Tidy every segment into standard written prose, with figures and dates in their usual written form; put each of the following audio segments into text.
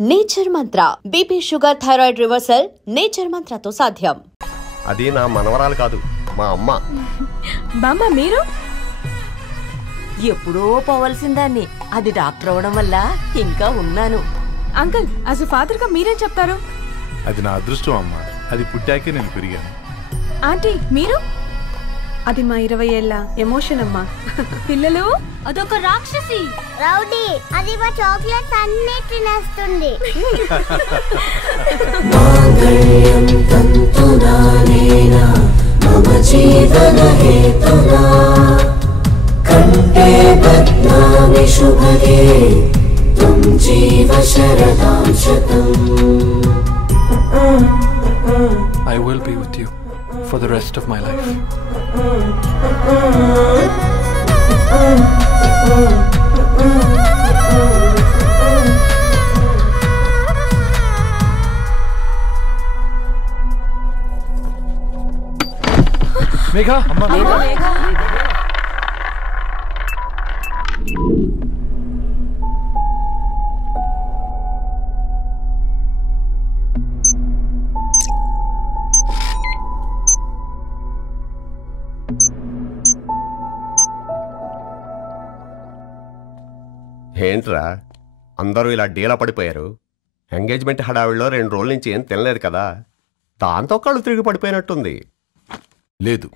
Nature Mantra BP sugar thyroid reversal nature మంత్రతో సాధ్యం. అది నా మనవరాలు కాదు, మా అమ్మ. బామ్మ మీరు ఎప్పుడో పోవలసిందాన్ని, అది డాక్టర్ అవడం వల్ల ఇంకా ఉన్నాను. అంకుల్ యాజ్ ఎ ఫాదర్ గా మీరేం చెప్తారు? అది నా అదృష్టం అమ్మా, అది పుట్టాకే నేను పెరిగాను. ఆంటీ మీరు? అది మా 20 ఏళ్ల ఎమోషన్ అమ్మా. పిల్లలు అదొక రాక్షసి రౌడీ, అది మా చాక్లెట్స్ అన్ని తినేస్తుంది. I will be with you for the rest of my life. Megha, Megha. ఏంట్రా అందరూ ఇలా డీలా పడిపోయారు? ఎంగేజ్మెంట్ హడావిడిలో 2 రోజుల నుంచి ఏం తినలేదు కదా, దాంతో కళ్ళు తిరిగి పడిపోయినట్టుంది. లేదు,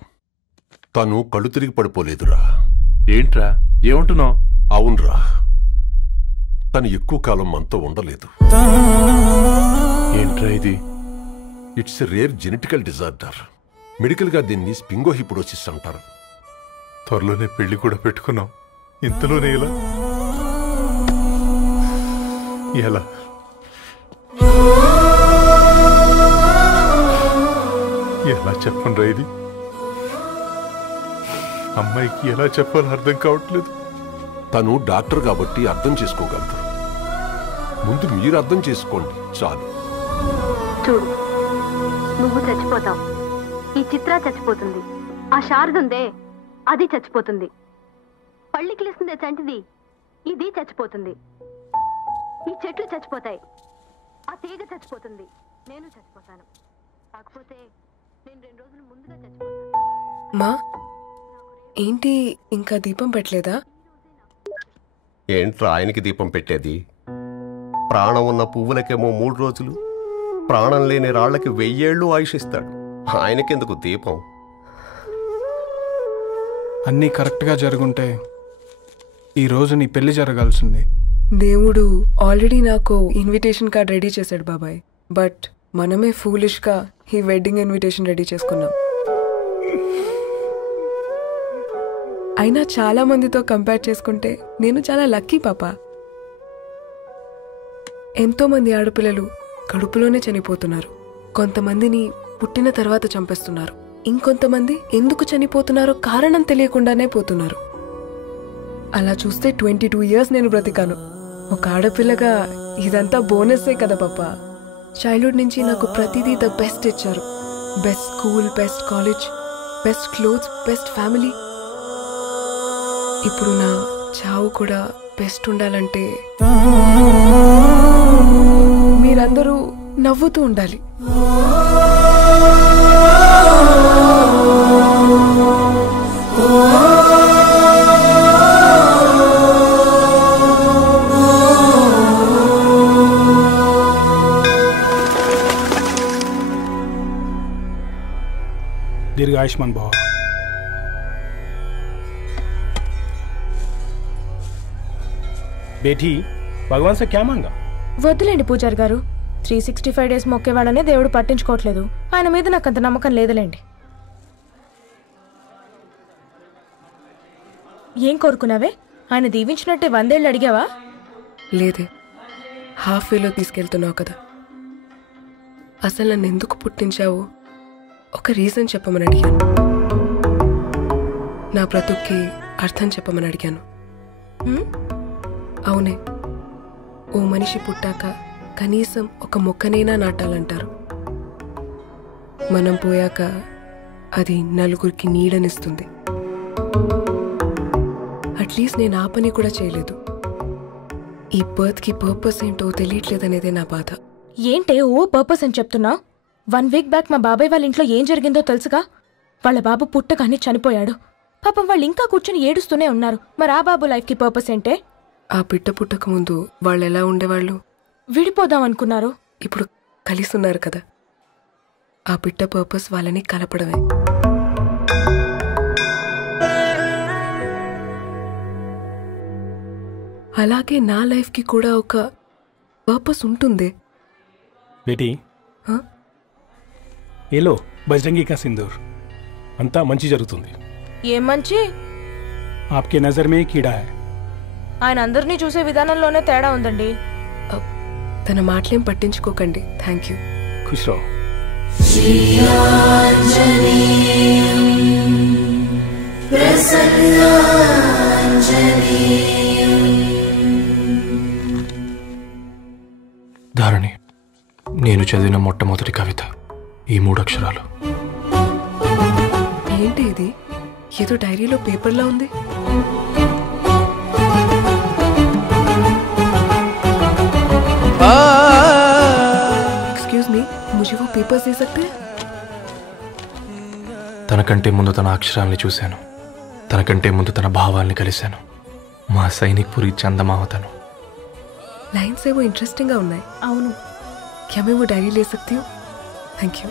తను కళ్ళు తిరిగి పడిపోలేదురా. ఏంట్రా ఏమంటున్నావు? అవునరా, తను ఎక్కువ కాలం మనతో ఉండలేదు. ఏంట్రా ఇది? It's a rare genetical disorder. Medical గా దీన్ని స్పింగోహిపోడోసిస్ అంటారు. త్వరలోనే పెళ్లి కూడా పెట్టుకున్నాం, ఇంతలోనే ఇలా ఎలా? ఎలా చెప్పండ్రా ఇది? అమ్మాయికి ఎలా చెప్పాలో అర్థం కావట్లేదు. తను డాక్టర్ కాబట్టి అర్థం చేసుకోగలరు. ముందు మీరు అర్థం చేసుకోండి చాలు. చూడు, నువ్వు చచ్చిపోతావు, ఈ చిత్ర చచ్చిపోతుంది, ఆ శారదుందే అది చచ్చిపోతుంది, పళ్ళికిలిస్తుందే చంటిది ఇది చచ్చిపోతుంది, ఈ చెట్లు చచ్చిపోతాయి, ఆ తీగ చచ్చిపోతుంది, నేను చచ్చిపోతాను. కాకపోతే నేను 2 రోజులు ముందుగా చచ్చిపోతాను. మా ఏంటి ఇంకా దీపం పెట్టలేదా? ఏంట్రా ఆయనకి దీపం పెట్టేది? ప్రాణం ఉన్న పువ్వులకేమో 3 రోజులు, ప్రాణం లేని రాళ్లకి 1000 ఏళ్ళు ఆయుషిస్తాడు. ఆయనకెందుకు దీపం? అన్నీ కరెక్ట్గా జరుగుంటే ఈరోజు నీ పెళ్లి జరగాల్సింది. దేవుడు ఆల్రెడీ నాకు ఇన్విటేషన్ కార్డ్ రెడీ చేశాడు బాబాయ్, బట్ మనమే ఫూలిష్గా ఈ వెడ్డింగ్ ఇన్విటేషన్ రెడీ చేసుకున్నాం. అయినా చాలా మందితో కంపేర్ చేసుకుంటే నేను చాలా లక్కీ పాప. ఎంతో మంది ఆడపిల్లలు కడుపులోనే చనిపోతున్నారు, కొంతమందిని పుట్టిన తర్వాత చంపేస్తున్నారు, ఇంకొంతమంది ఎందుకు చనిపోతున్నారో కారణం తెలియకుండానే పోతున్నారు. అలా చూస్తే 22 years నేను బ్రతికాను. ఒక ఆడపిల్లగా ఇదంతా బోనస్సే కదా పాప. చైల్డ్హుడ్ నుంచి నాకు ప్రతిదీ ద బెస్ట్ ఇచ్చారు. Best school, best college, best clothes, best family. ఇప్పుడు నా చావు కూడా బెస్ట్ ఉండాలంటే మీరందరూ నవ్వుతూ ఉండాలి. दीर्घ आयुष्मान भव. बेटी भगवान से क्या मांगा? వద్దులేండి పూజారి గారు, 365 days మొక్కేవాళ్ళనే దేవుడు పట్టించుకోవట్లేదు. ఆయన మీద నాకు అంత నమ్మకం లేదులేండి. ఏం కోరుకున్నావే? ఆయన దీవించినట్టే 100 ఏళ్ళు అడిగావా? లేదే, హాఫ్ వేలో తీసుకెళ్తున్నావు కదా. అసలు నన్ను ఎందుకు పుట్టించావు? ఒక రీజన్ చెప్పమని అడిగాను. నా బ్రతుక్కి అర్థం చెప్పమని అడిగాను. అవునే, ఓ మనిషి పుట్టాక కనీసం ఒక మొక్కనైనా నాటాలంటారు. మనం పోయాక అది నలుగురికి నీడనిస్తుంది. అట్లీస్ట్ నేను ఆ పని కూడా చేయలేదు. ఈ బర్త్కి పర్పస్ ఏంటో తెలియట్లేదనేదే నా బాధ. ఏంటే ఓ పర్పస్ అని చెప్తున్నా? 1 వీక్ బ్యాక్ మా బాబాయ్ వాళ్ళ ఇంట్లో ఏం జరిగిందో తెలుసుగా? వాళ్ళ బాబు పుట్టగానే చనిపోయాడు. పాపం వాళ్ళు ఇంకా కూర్చొని ఏడుస్తూనే ఉన్నారు. మరి ఆ బాబు లైఫ్కి పర్పస్ ఏంటే? ఆ బిడ్డ పుట్టక ముందు వాళ్ళు ఎలా ఉండేవాళ్ళు? విడిపోదాం అనుకున్నారు. ఇప్పుడు కలిసి ఉన్నారు కదా. ఆ బిడ్డ పర్పస్ వాళ్ళని కలపడమే. అలాగే నా లైఫ్కి కూడా ఒక పర్పస్ ఉంటుంది. बेटी ये लो बजरंगी का सिंदूर अंता मंची जరుగుతుంది. ఏం మంచి? आपके नजर में कीड़ा है. ఆయన అందరినీ చూసే విధానంలోనే తేడా ఉందండి. తన మాటలేం పట్టించుకోకండి. Thank you. खुश रहो. ధారణి, నేను చదివిన మొట్టమొదటి కవిత ఈ 3 అక్షరాలు. ఏంటి ఇది? ఏదో డైరీలో పేపర్లా ఉంది. एक्सक्यूज मी, मुझे वो पेपर्स दे सकते हैं? తనకంటే ముందు తన అక్షరాల్ని చూశాను. తనకంటే ముందు తన భావాల్ని కలిశాను. మా సైనిక్పురి చందమావతను. लाइन्स है वो इंटरेस्टिंग గా ఉన్నాయి. అవును. क्या मैं वो डायरी ले सकती हूँ? Thank you.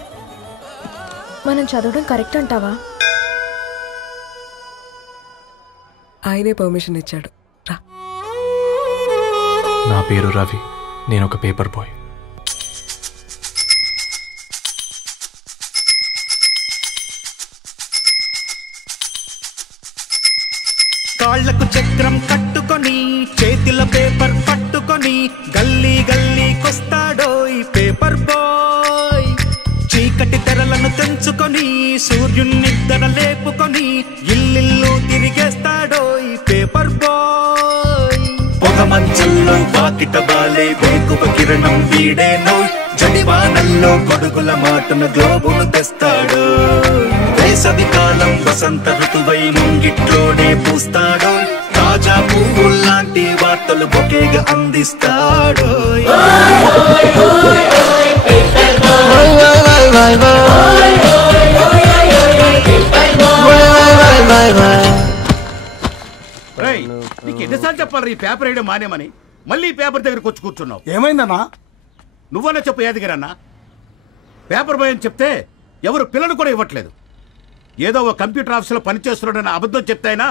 మనం చదవడం కరెక్ట్ అంటావా? ఆయనే పర్మిషన్ ఇచ్చాడు. రా. నా పేరు రవి. నేను ఒక పేపర్ బాయ్. కాళ్లకు చక్రం కట్టుకొని చేతిలో పేపర్ పట్టుకొని గల్లీ గల్లీకొస్తాడో ఈ పేపర్ బాయ్. చీకటి తెరలను తెంచుకొని సూర్యునిద్దర లేపుకొని ఇల్లిల్లు తిరిగేస్తాడో ఈ పేపర్ బాయ్. పొగ మంచల్లో వాకిట బాలే వేకువ కిరణం వీడేనో. జడివానల్లో గొడుగుల మాటను గ్లోబును తెస్తాడు. వేసవి కాలం వసంత ఋతువై ముంగిట్లోనే పూస్తాడు. తాజా పువ్వుల్లాంటి వార్తలు బొకేగా అందిస్తాడు. నీకు ఎన్నిసార్లు చెప్పాలి ఈ పేపర్ వేయడం మానేమని? మళ్ళీ ఈ పేపర్ దగ్గరకు వచ్చి కూర్చున్నావు. ఏమైందన్నా? నువ్వన్నా చెప్పు యాదగిరన్నా. పేపర్ బాయ్ అని చెప్తే ఎవరు పిల్లలు కూడా ఇవ్వట్లేదు. ఏదో ఒక కంప్యూటర్ ఆఫీసులో పనిచేస్తున్నాడని అబద్ధం చెప్తే అయినా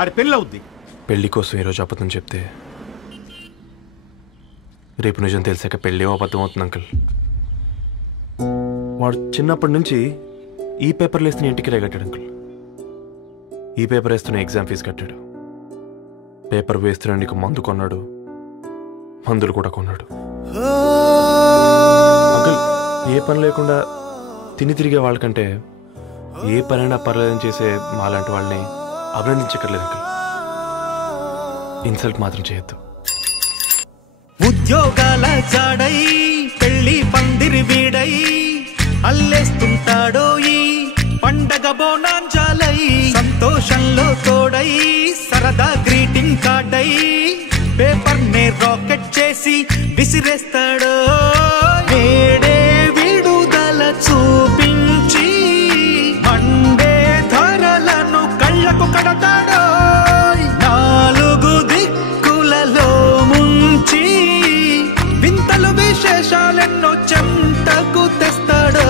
ఆడి పెళ్ళి అవుద్ది. పెళ్లి కోసం ఈరోజు అబద్ధం చెప్తే రేపు నిజం తెలిసాక పెళ్ళి అబద్ధం అవుతుంది అంకుల్. వాడు చిన్నప్పటి నుంచి ఈ పేపర్లు వేస్తున్న ఇంటికి కట్టాడు అంకుల్. ఈ పేపర్ వేస్తున్న ఎగ్జామ్ ఫీజు కట్టాడు. పేపర్ వేస్తున్న నీకు మందు కొన్నాడు. మందులు కూడా కొన్నాడు. అంకుల్, ఏ పని లేకుండా తిని తిరిగే వాళ్ళకంటే ఏ పనైనా పర్లేదని చేసే మాలాంటి వాళ్ళని అభినందించక్కర్లేదు అంకుల్. ఇన్సల్ట్ మాత్రం చేయొద్దు. ఉద్యోగాల జాడై పెళ్లి పందిరి వీడై అల్లేస్తుంటాడో ఈ పండగ బోనాంజాలై. సంతోషంలో తోడై సరదా గ్రీటింగ్ కార్డై పేపర్ నే రాకెట్ చేసి విసిరేస్తాడో. వేడే విడుదల చూపించి మండే ధరలను కళ్ళకు కడతాడో. 4 దిక్కులలో ముంచి వింతలు విశేషాలెన్నో చెంతకు తెస్తాడో.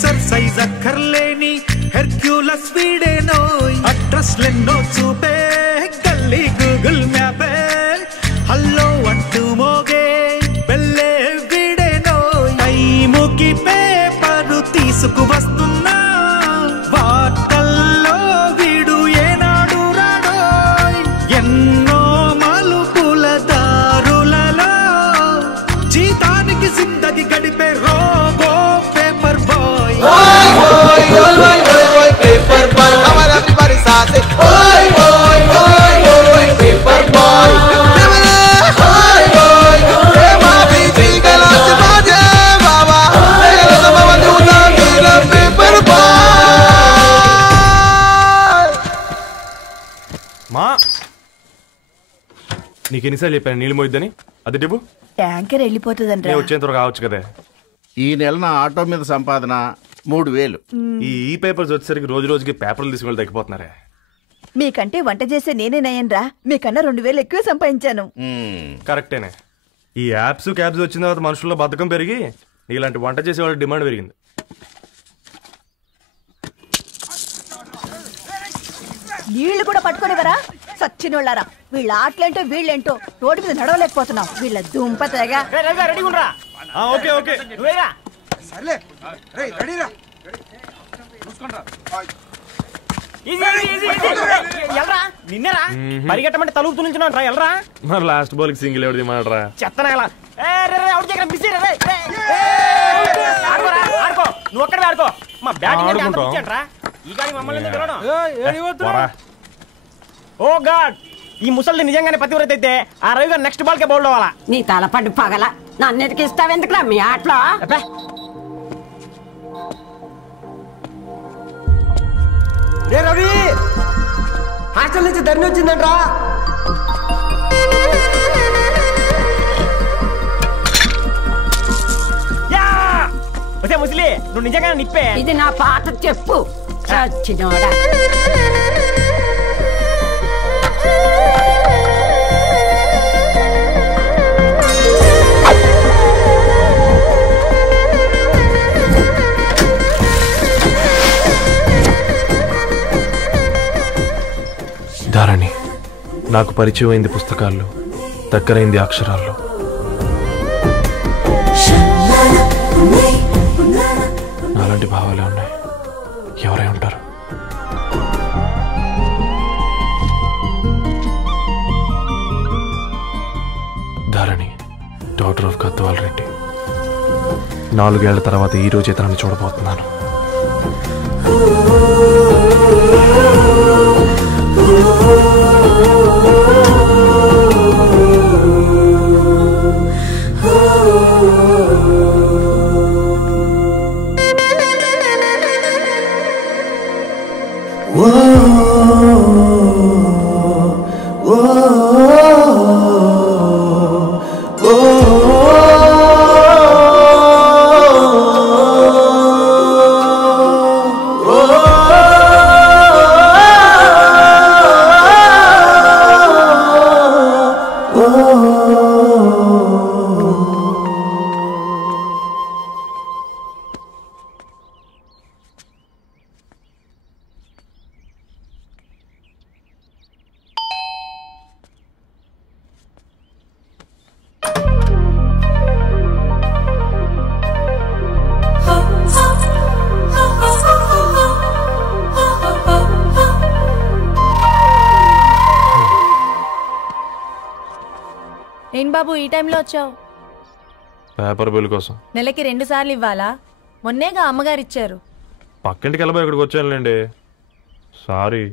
ఎక్సర్సైజ్ అక్కర్లేని హెర్క్యూలస్ వీడేనోయ్ అడ్రస్లెన్నో చూపే గల్లీ గూగుల్ మ్యాపే హల్లో అంటూ మోగే బెల్లే వీడేనోయ్ టైముకి పేపరు తీసుకు వస్తున్నా వార్తల్లో వీడు ఏనాడు రాడోయ్ ఎన్నో మలుపుల దారులలో జీతానికి జిందగి గడిపే robo paper boy paper boy everybody say boy boy boy boy paper boy boy boy ema biji galas baje baba galas baba duna duna paper boy మా నీకు ఎన్నిసార్లు చెప్పాను నీళ్ళు మోయిద్దని అది డిబు ట్యాంకర్ వెళ్ళిపోతుందంట నేను వచ్చేంత వరకు రావచ్చు కదా. ఈ నెల నా ఆటో మీద సంపాదన 3000. ఈ పేపర్స్ వచ్చేసరికి రోజు రోజుకి పేపర్లు తీసుకుని తగ్గిపోతున్నారే. మీకంటే వంట చేసే నేనే నయ్యన్రా, మీకన్నా 2000 ఎక్కువ సంపాదించాను. కరెక్టేనే. ఈ యాప్స్ క్యాబ్స్ వచ్చిన తర్వాత మనుషుల్లో బద్ధకం పెరిగి ఇలాంటి వంట చేసే వాళ్ళ డిమాండ్ పెరిగింది. నీళ్లు కూడా పట్టుకునేవరా సచ్చినోళ్ళారా. వీళ్ళ ఆటలేంటో వీళ్ళేంటో రోడ్డు మీద నడవలేకపోతున్నాం. వీళ్ళ దుంప తెగ. ఓకే ఓకే నిన్నరా పరిగెట్టమంటే తలుపుతూ నుంచి ఎల్రా. మరి లాస్ట్ బాల్ కి సింగిల్ ఎవరిది మాట్రా చెత్తనా ఆడుకో నువ్వు ఒక్కడే ఆడుకో. మా బ్యాటింగ్ ఈ గాడి మమ్మల్ని ఓ గాడ్ ఈ ముసలి నిజంగానే పతివ్రత అయితే ఆ రవి గారు నెక్స్ట్ బాల్ కే బౌల్డ్ అవ్వాలా. నీ తలపండు పగల నన్ను ఇస్తావెందుకురా మీ ఆటలో. రే రవి హాస్టల్ నుంచి ధర్ని వచ్చిందంట్రా. ముసలి నువ్వు నిజంగా నిప్పే. ఇది నా పాత చెప్పు చచ్చినోడా. ధారణి నాకు పరిచయం అయింది పుస్తకాల్లో, దగ్గరైంది అక్షరాల్లో. నాలాంటి భావాలే ఉన్నాయి. ఎవరై ఉంటారు? Dharani daughter of Gadwal Reddy. 4 ఏళ్ల తర్వాత ఈ రోజు ఇతరాన్ని చూడబోతున్నాను. ఏం బాబు ఈ టైంలో వచ్చావు? పేపర్ బిల్ కోసం. నెలకి 2 సార్లు ఇవ్వాలా? మొన్నేగా అమ్మగారు ఇచ్చారు. పక్కింటికి వెళ్ళబోయి ఇక్కడికి వచ్చానులేండి. సారీ.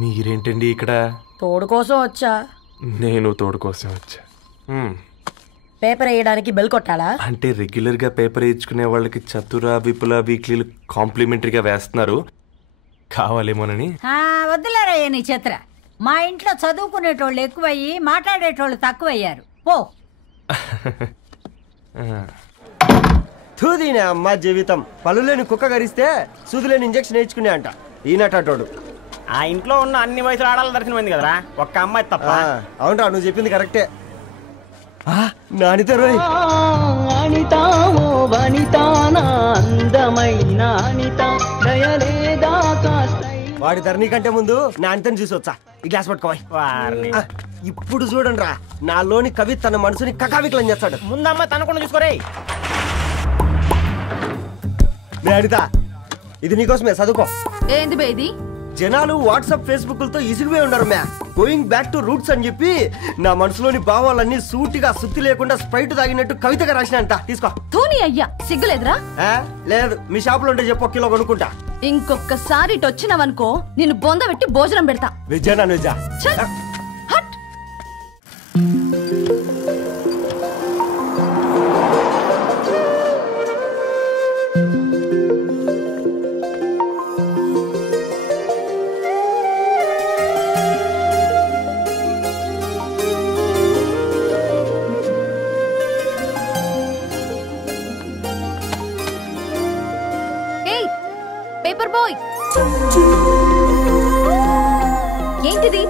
మీరేంటండి ఇక్కడ? తోడు కోసం వచ్చా. నేను తోడు కోసం వచ్చా. పేపర్ వేయడానికి బెల్ కొట్టాలా? అంటే రెగ్యులర్ గా పేపర్ వేయించుకునే వాళ్ళకి చతుర విపుల వీక్లీలు కాంప్లిమెంటరీగా వేస్తున్నారు, కావాలేమోనని. వద్దులేరా నీ చిత్ర. మా ఇంట్లో చదువుకునేటోళ్ళు ఎక్కువయ్యి మాట్లాడేటోళ్ళు తక్కువయ్యారు. పో. తూదీనే అమ్మ జీవితం. పళ్ళులేని కుక్క గరిస్తే సూదులేని ఇంజక్షన్ వేయించుకునే అంట ఈనటోడు. ఆ ఇంట్లో ఉన్న అన్ని వయసులో ఆడాలి దర్శనమైంది కదరా, ఒక్క అమ్మాయి తప్ప. అవునరా, నువ్వు చెప్పింది కరెక్టే. నానితో రోయ్ వాడి ధరణి కంటే ముందు నా అంతని చూసి వచ్చా. ఈ గ్లాస్ పట్టుకోవాలి. ఇప్పుడు చూడండి రా, నాలోని కవి తన మనసుని కకావికలం చేస్తాడు. ముందమ్మ తనకుండా చూసుకోరే. అనిత, ఇది నీకోసమే, చదువుకో. ఏంది బేది? జనాలు వాట్సాప్ ఫేస్బుక్లతో ఇసిగిపోయి ఉన్నారు మ్యా. గోయింగ్ బ్యాక్ టు రూట్స్ అని చెప్పి నా మనసులోని భావాలన్నీ సూటిగా సుత్తి లేకుండా స్ప్రైట్ తాగినట్టు కవితగా రాసిన అంట. తీసుకో. తూని అయ్యా, సిగ్గులేదురా? లేదు, మీ షాప్ లో ఉంటే చెప్పు, కిలో కొనుక్కుంటా. ఇంకొకసారి ఇటు వచ్చినవనుకో నిన్ను బొంద పెట్టి భోజనం పెడతా. వెజ్జా నాన్ వెజ్జా? పేపర్ బాయ్, ఏంటిది?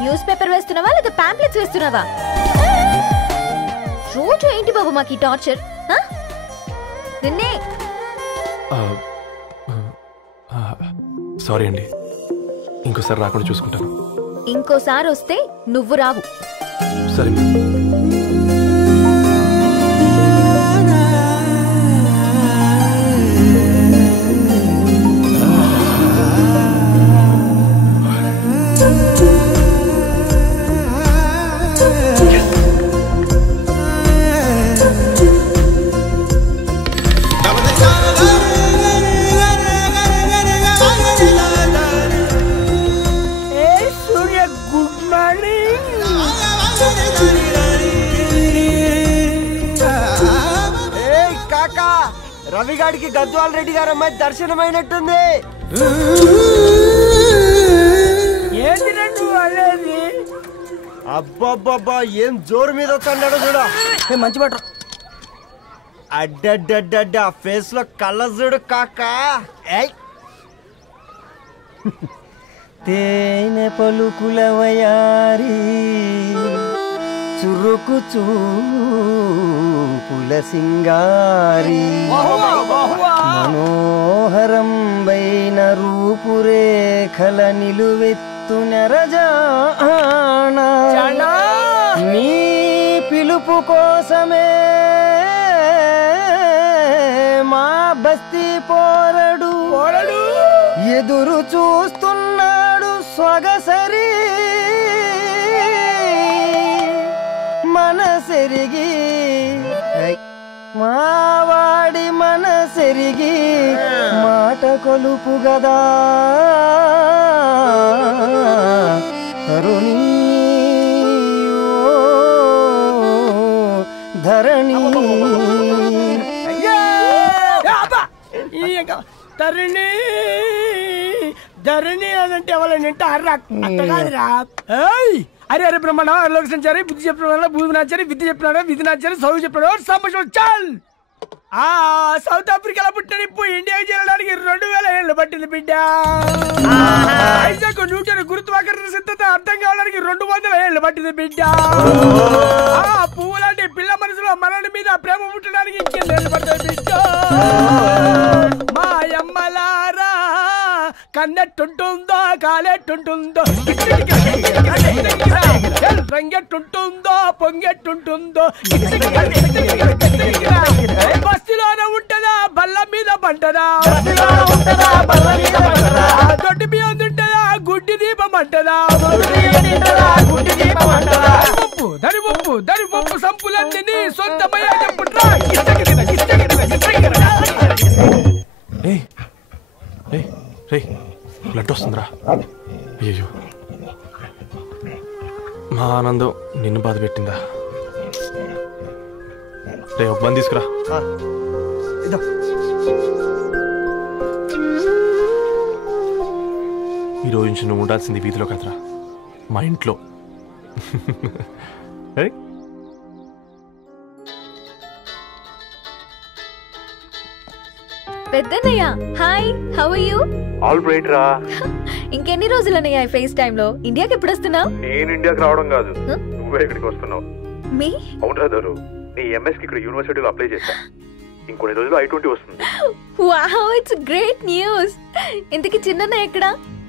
న్యూస్ పేపర్ వేస్తున్నావా లేదా పాంప్లెట్స్ వేస్తున్నావా? రోజు ఏంటి బాబు మాకు టార్చర్? నిన్నే. సారీ అండి, ఇంకోసారి రాకుండా చూసుకుంటాను. ఇంకోసారి వస్తే నువ్వు రావు. సరే. రవిగాడికి గద్వాల్ రెడ్డి గారు అమ్మాయి దర్శనమైనట్టుంది. అబ్బబ్బబ్బా, ఏం జోరు మీద వస్తున్నాడో చూడ. మంచి మాట. అడ్డడ్డడ్డ ఫేస్ లో కళ్ళ చూడు కాకా. తేనె పలుకుల వయారి చురుకు చూపుల సింగారి మనోహరం వైన రూపురేఖల నిలువెత్తు నెరజానా నీ పిలుపు కోసమే మా బస్తీ పోరడు ఎదురు చూస్తున్నాడు సొగసరి మనసెరిగి మావాడి మనసెరిగి మాట కొలుపు గదా తరుణి ధరణి తరుణి ధరణి అదంటే ఎవరైనా అట్ట కాదురా. అరే అరే బ్రహ్మణ లోక సంచారి బుద్ధి చెప్పిన భూమి నాచారి విద్య చెప్పినాడు విధి నాచారి చదువు చెప్పినాడు సంభాషణ చాల్. సౌత్ ఆఫ్రికాలో పుట్టిన ఇప్పుడు ఇండియాకి చేరడానికి 2000 ఏళ్ళు పట్టింది బిడ్డ. ఐజాక్ న్యూటన్ గురుత్వాకర్షణ సిద్ధత అర్థం కావడానికి 200 ఏళ్ళు పట్టింది బిడ్డ. పువ్వు లాంటి పిల్ల మనసులో మనని మీద ప్రేమ పుట్టడానికి 2 ఏళ్ళు పడుతుంది బిడ్డ. మా అమ్మలారా సన్నెట్టుంటుందో కాలెట్టుంటుందో రంగెట్టుంటుందో పొంగెట్టుంటుందో బస్తిలోనే ఉంటదా బల్ల మీద పంటదా దొడ్డి బియ్యం తింటదా గుడ్డి దీపం అంటదా దరిపప్పు సంపులన్నీ సొంతమయ్యా చెప్పుట్రా బ్లడ్ వస్తుందిరా. అయ్యో మా ఆనందం నిన్ను బాధ పెట్టిందా? రే ఒక బంద్ తీసుకురా. ఈరోజు నుంచి నువ్వు ఉండాల్సింది వీధిలో కదరా, మా ఇంట్లో. పెద్దన్నయ్య hi, how are you? All right రా. ఇంకెన్ని రోజులన్నయ్య ఫేస్ టైమ్ లో? ఇండియాకి ఎప్పుడు వస్తున్నావు? నేను ఇండియాకి రావడం కాదు, నువ్వే ఇక్కడికి వస్తున్నావు. మీ అవునరా దరు, నీ ఎంఎస్ కి ఇక్కడ యూనివర్సిటీలో అప్లై చేశా. ఇంకొన్ని రోజులు I-20 వస్తుంది. Wow, it's great news. ఇంతకి చిన్నన్నయ్య ఎక్కడ?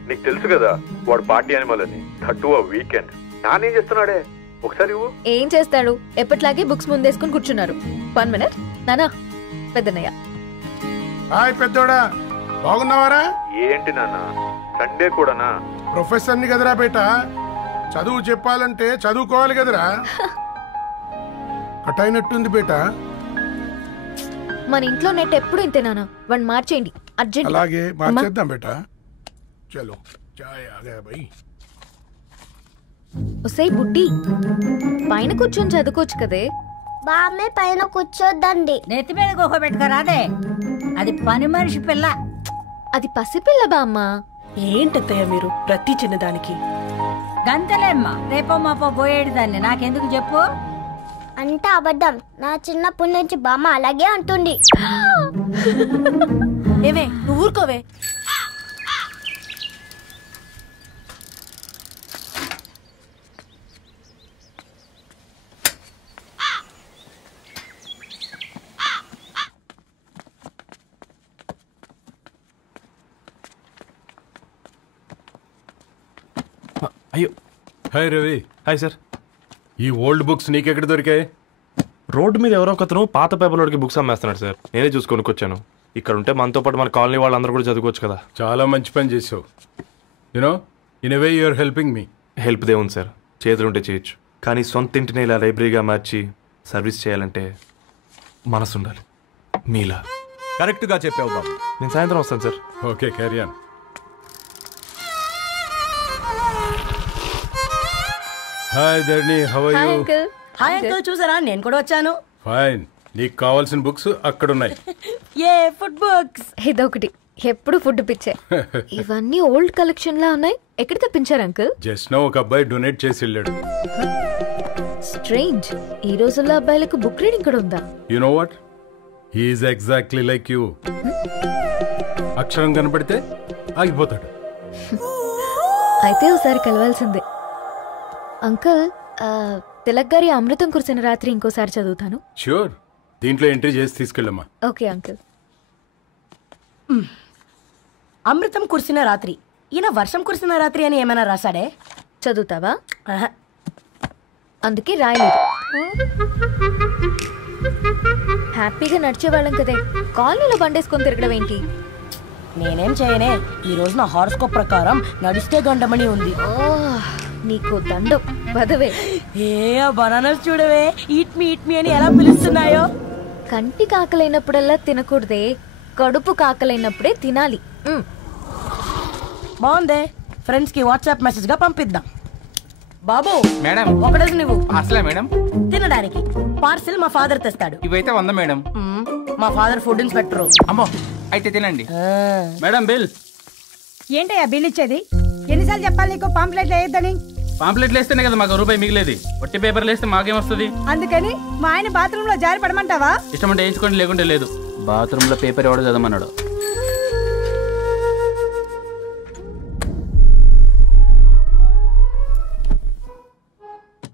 నీకు తెలుసు కదా వాడు పార్టీ అనిమల్ అని, థర్టూ ఆ వీకెండ్. నానేం చేస్తున్నాడే ఒకసారి ఇవ్వు. ఏం చేస్తాడు, ఎప్పటిలాగే బుక్స్ ముందేసుకుని కూర్చున్నారు. 1 మినిట్ నానా. పెద్దన్నయ్య హాయ్ పెద్దోడా, బాగున్నావారా? ఏంటి నాన్న సండే కూడానా? ప్రొఫెసర్ని కదరా బేట, చదువు చెప్పాలంటే చదువుకోవాలి కదరా. కట్ అయినట్టుంది బేట. మన ఇంట్లో నెట్ ఎప్పుడు ఇంతే నాన్న, వన్ మార్చేయండి అర్జెంట్. అలాగే మార్చేద్దాం బేట. చలో చాయ్ ఆ గయా భయ్. ఒసేయ్ బుడ్డి, పైన కూర్చొని చదువుకోవచ్చు కదే. బామ్మే పైన కూర్చోద్దండి. నెత్తి మీద గుహ పెట్టుకోరాదే, అది పని మనిషి పిల్ల. అది పసిపిల్ల బామ్మ. ఏంటత్తయ్య మీరు ప్రతి చిన్నదానికి? గంతలేమ్మా, రేపో మాపో పోయేడు దాన్ని, నాకెందుకు చెప్పు? అంటే అబద్ధం. నా చిన్నప్పటి నుంచి బామ్మ అలాగే అంటుంది. ఏమే నువ్వు ఊరుకోవే. అయ్యో హాయ్ రవి. Hi sir. ఈ ఓల్డ్ బుక్స్ నీకెక్కడ దొరికాయి? రోడ్డు మీద ఎవరో ఒకతను పాత పేపర్లోకి బుక్స్ అమ్మేస్తున్నాడు సార్, నేనే చూసుకొని వచ్చాను. ఇక్కడ ఉంటే మనతో పాటు మన కాలనీ వాళ్ళందరూ కూడా చదువుకోవచ్చు కదా. చాలా మంచి పని చేసావు. You know in a way you're helping me. Help దేవుంది సార్, చేతులుంటే చేయొచ్చు. కానీ సొంత ఇంటిని ఇలా లైబ్రరీగా మార్చి సర్వీస్ చేయాలంటే మనసు ఉండాలి. మీలా కరెక్ట్గా చెప్పావు బాబు. నేను సాయంత్రం వస్తాను sir. Okay carry on. Hi Dharni, how are you? Hi uncle, చూసారా నేను కూడా వచ్చాను. ఫైన్. నీకు కావాల్సిన బుక్స్ అక్కడ ఉన్నాయి. ఏ ఫుడ్ బుక్స్? ఇదొకటి, ఎప్పుడు ఫుడ్ పిచ్చే. ఇవన్నీ ఓల్డ్ కలెక్షన్ లా ఉన్నాయి. ఎక్కడ తెప్పించారు అంకుల్? జస్ట్ నో ఒక అబ్బాయి డొనేట్ చేసి వెళ్ళాడు. స్ట్రేంజ్, ఈ రోజుల్లో అబ్బాయిలకు బుక్ రీడింగ్ కూడా ఉందా? You know what, he is exactly like you. అక్షరం కనపడితే ఆగిపోతాడు. అయితే ఒకసారి కలవాల్సిందే. అంకుల్, తిలక్ గారి అమృతం కురిసిన రాత్రి ఇంకోసారి చదువుతాను. ష్యూర్, దీంట్లో ఎంట్రీ చేసి తీసుకెళ్ళమ్మా. Okay uncle. అమృతం కురిసిన రాత్రి, ఈయన వర్షం కురిసిన రాత్రి అని ఏమైనా రాశాడే? చదువుతావా? అందుకే రాయలేదు. హ్యాపీగా నడిచేవాళ్ళం కదే, కాలనీలో బండేసుకొని తిరగడం ఏంటి? నేనేం చేయనే, ఈ రోజు నా హారోస్కోప్ ప్రకారం నడిస్తే గండమణి ఉంది. నీకు దండం పదవే. ఏ బనానాస్ చూడవే, ఈట్ మీ అని ఎలా పిలుస్తున్నాయో. కంటి కాకలైనప్పుడల్లా తినకూడదే, కడుపు కాకలైనప్పుడే తినాలి. బాగుందే, ఫ్రెండ్స్ కి వాట్సాప్ మెసేజ్ గా పంపిద్దాం. బాబు మేడం, ఒకడేసి నువ్వు అసలే మేడం తినడానికి పార్సిల్ మా ఫాదర్ తెస్తాడు. ఇవైతే 100 మేడం. మా ఫాదర్ ఫుడ్ ఇన్స్పెక్టర్. అమ్మో, అయితే తినండి మేడం. బిల్ ఏంటయ్యా బిల్ ఇచ్చేది? ఎన్నిసార్లు చెప్పాలి నీకు పాంప్లెట్లు వేయొద్దని? పాంప్లెట్లు వేస్తేనే కదా మాకు రూపాయి మిగిలేది. ఒట్టి పేపర్లు వేస్తే మాకేమొస్తుంది? అందుకని మా ఆయన బాత్రూమ్ లో జారి పడమంటావా? ఇష్టం అంటే వేయించుకోండి, లేకుంటే లేదు. బాత్రూమ్ లో పేపర్ ఎవడో చదవమన్నాడు.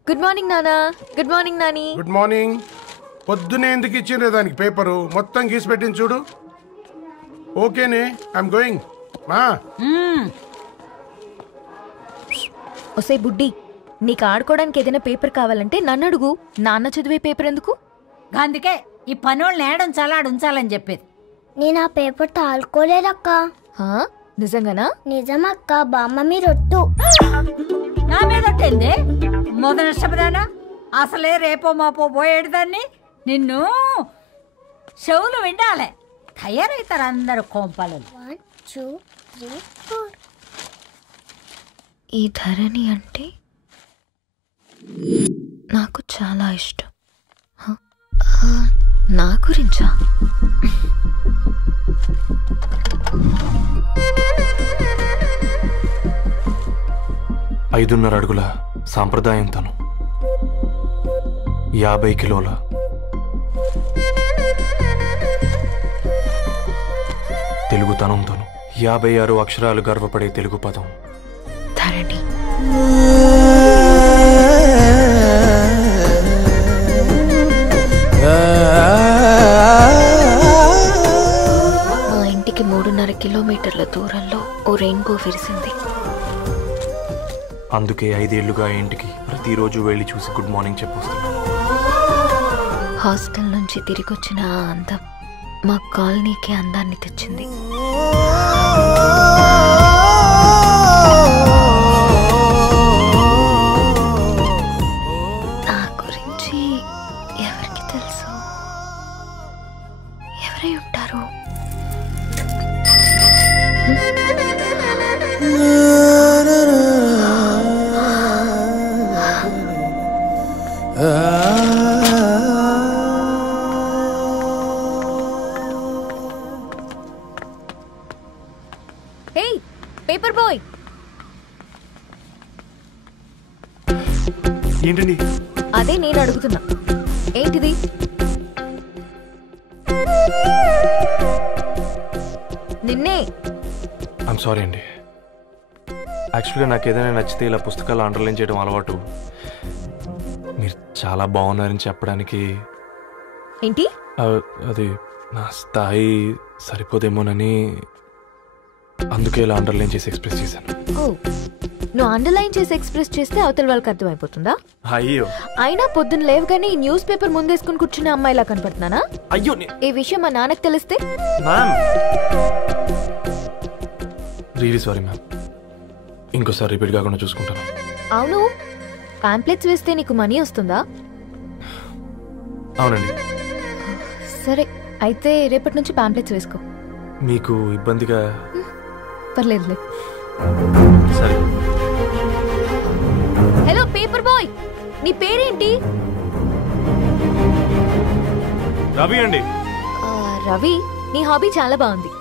గుడ్ మార్నింగ్ నానా. Good morning Nani. Good morning. పొద్దునే ఎందుకు ఇచ్చిండ్రే దానికి పేపరు? మొత్తం గీసి పెట్టింది చూడు. ఓకేనే, ఐఎమ్ గోయింగ్. ఒసే బుడ్డి, నీకు ఆడుకోవడానికి ఏదైనా పేపర్ కావాలంటే నన్ను అడుగు. నాన్న చదివే పేపర్ ఎందుకు? అందుకే ఈ పనోళ్ళని ఏడుంచాలా ఉంచాలని చెప్పేది. నేను ఆ పేపర్ తాలుకోలేదక్క. నిజంగానా? నిజమక్క, బామ్మ మీరొట్టు. నా మీద ఒట్టేంది మొదటి నష్టపదానా? అసలే రేపో మాపో పోయేడు దాన్ని. నిన్ను చెవులు వినాలే, తయారవుతారు అందరు కోంపాలు. 1 2 3 4. ఈ ధరణి అంటే నాకు చాలా ఇష్టం. నా గురించా? 5.5 అడుగుల సాంప్రదాయం తను, 50 కిలోల తెలుగుతనం తను, 56 అక్షరాలు గర్వపడే తెలుగు పదం ధరణి. మా ఇంటికి 3.5 కిలోమీటర్ల దూరంలో ఓ రెయిన్బో విరిసింది. అందుకే 5 ఏళ్లుగా ఇంటికి ప్రతిరోజు వెళ్ళి చూసి గుడ్ మార్నింగ్ చెప్పొస్తున్నాను. హాస్టల్ నుంచి తిరిగి వచ్చిన ఆ అందం మా కాలనీకి అందాన్ని తెచ్చింది. నా గురించి ఎవరికి తెలుసు? ఎవరై ఉంటారు? పేపర్ బాయ్, ఏంటండి? అదే నేను అడుగుతున్నా, ఏంటిది? నిన్నే. ఐమ్ సారీ అండి. యాక్చువల్గా నాకు ఏదైనా నచ్చితే ఇలా పుస్తకాలు అండర్లైన్ చేయడం అలవాటు. మీరు చాలా బాగున్నారని చెప్పడానికి. ఏంటి? అది నా స్థాయి సరిపోదేమోనని అందుకే ఇలా అండర్లైన్ చేసి ఎక్స్ప్రెస్ చేశాను. ఓ, నువ్వు అండర్లైన్ చేసి ఎక్స్ప్రెస్ చేస్తే అవతల వాళ్ళకి అర్థమైపోతుందా? అయ్యో, అయినా పొద్దున్న లేవగానే ఈ న్యూస్ పేపర్ ముందేసుకుని కూర్చున్న అమ్మాయిలా కనపడుతున్నానా? అయ్యో, ఈ విషయం మా నాన్నకి తెలిస్తే? Ma'am, really sorry ma'am. ఇంకోసారి రిపీట్ కాకుండా చూసుకుంటాను. అవును, పాంప్లెట్స్ వేస్తే నీకు మనీ వస్తుందా? అవునండి. సరే, అయితే రేపటి నుంచి పాంప్లెట్స్ వేసుకో. మీకు ఇబ్బందిగా? పర్లేదులే. సరే. హలో పేపర్ బాయ్, నీ పేరేంటి? రవి అండి. రవి, నీ హాబీ చాలా బాగుంది,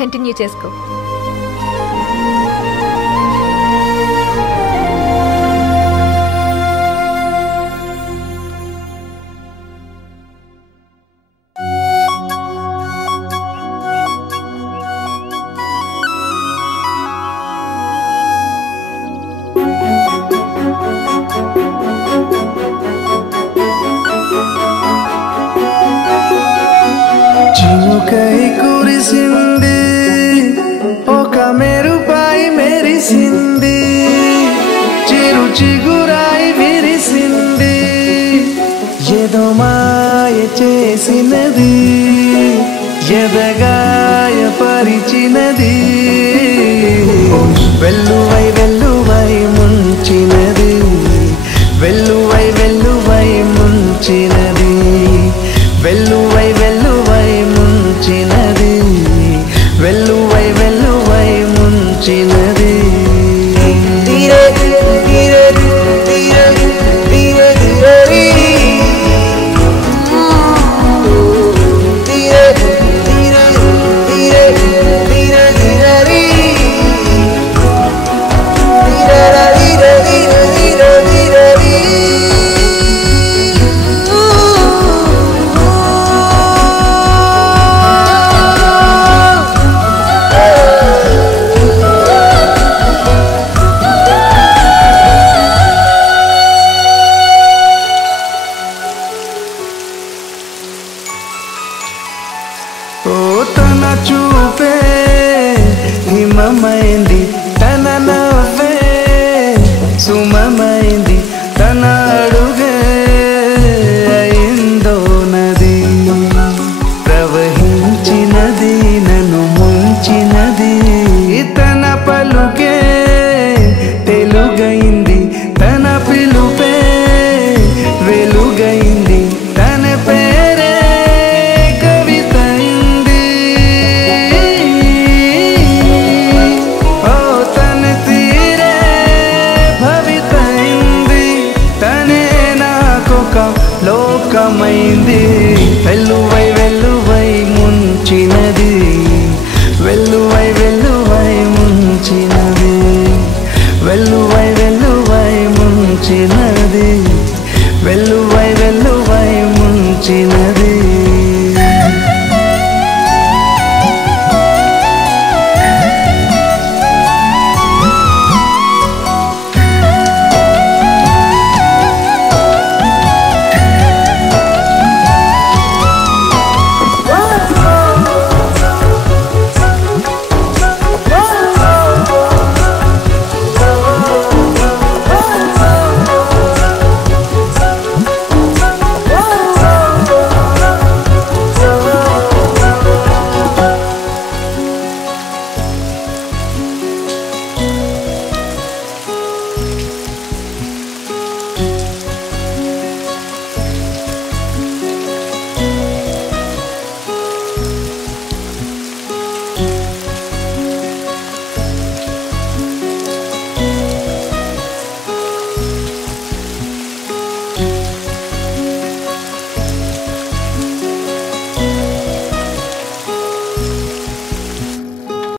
కంటిన్యూ చేసుకో. చినుకై కురిసింది, ఒక మెరుపై మెరిసింది, చిరు చిగురాయి విరిసింది, ఏదో మాయ చేసినది, ఎదగాయ పరిచినది, వెల్లు